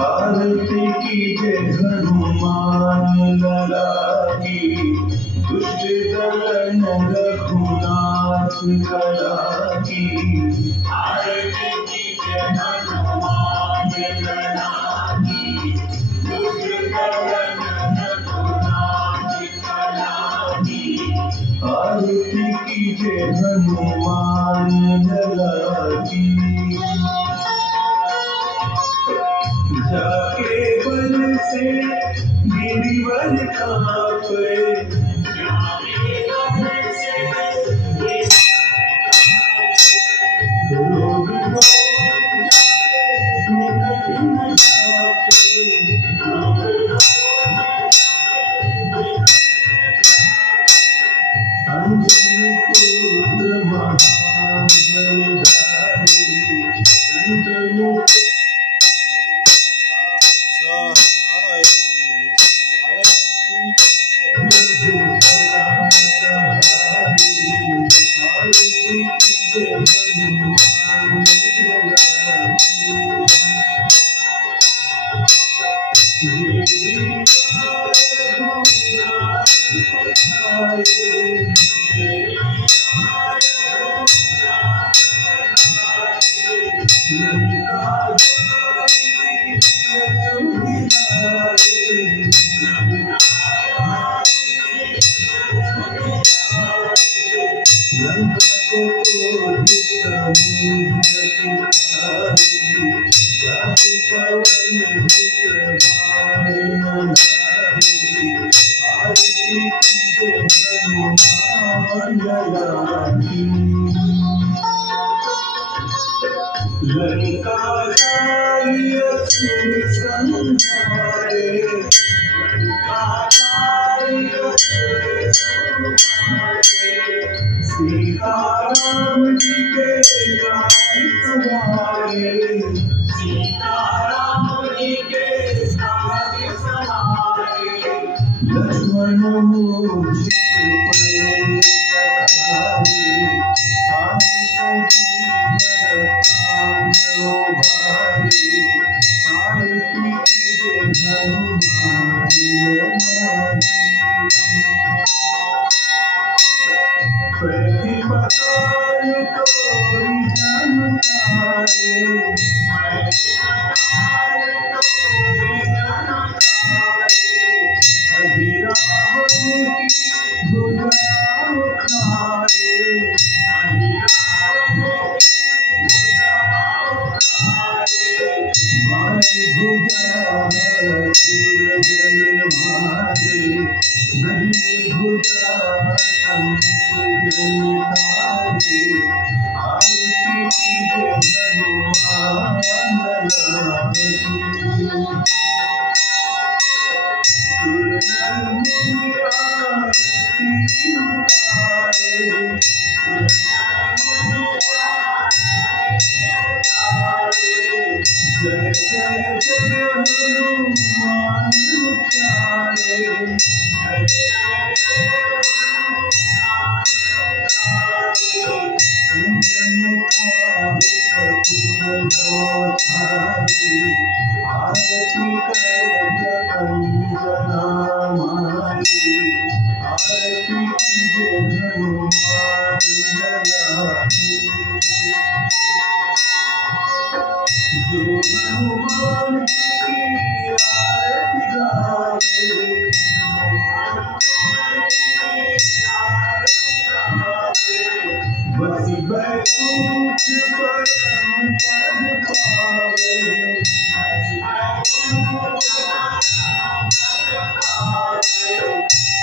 आरती कीजे हनुमान लला की, दुष्ट दलन रघुनाथ कला की। आरती कीजे हनुमान लला की, दुष्ट दलन रघुनाथ कला की। आरती कीजे हनुमान लला की। जाके बल से गिरिवन कांपे, जाके बल से रोग निकट न जापे, अंजनी पुत्र महाबलधारी, संतनु सीताराम जी के गाय सवारे, सीताराम जी के गाय सवारे। लक्ष्मण मूर्छित पड़े सखारे, आदि संजीवन प्राण भारे। आरती कीजे हनुमान लला की। प्रतिपताल तोरी जनतारे, प्रतिपताल तोरी जनतारे। अभी रावण की भुजा उखाड़े, अभी रावण की भुजा उखाड़े। मारी भुजा सुरजन मारे, नहीं भुजा जनतारे। आरती कीजे हनुमान लला की। सुर नर मुनि आरती उतारे, सुर नर मुनि आरती उतारे। जय जय जय हनुमान उचारे, जय जय जय हनुमान उचारे। कंचन थारिक पुरजोधारी, आरती करत अंजना मारी। आरती कीजे हनुमान लला की। जो हनुमान जी की आरती गावे, बसी बैकुंठ परम पद पावे।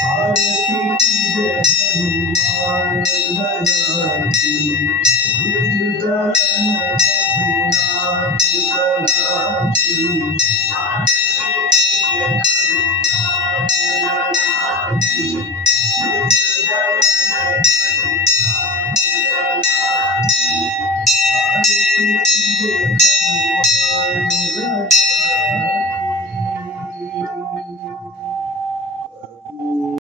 आरती कीजे हनुमान लला की। दुष्ट दलन रघुनाथ कला की। आरती कीजे हनुमान लला की। दुष्ट दलन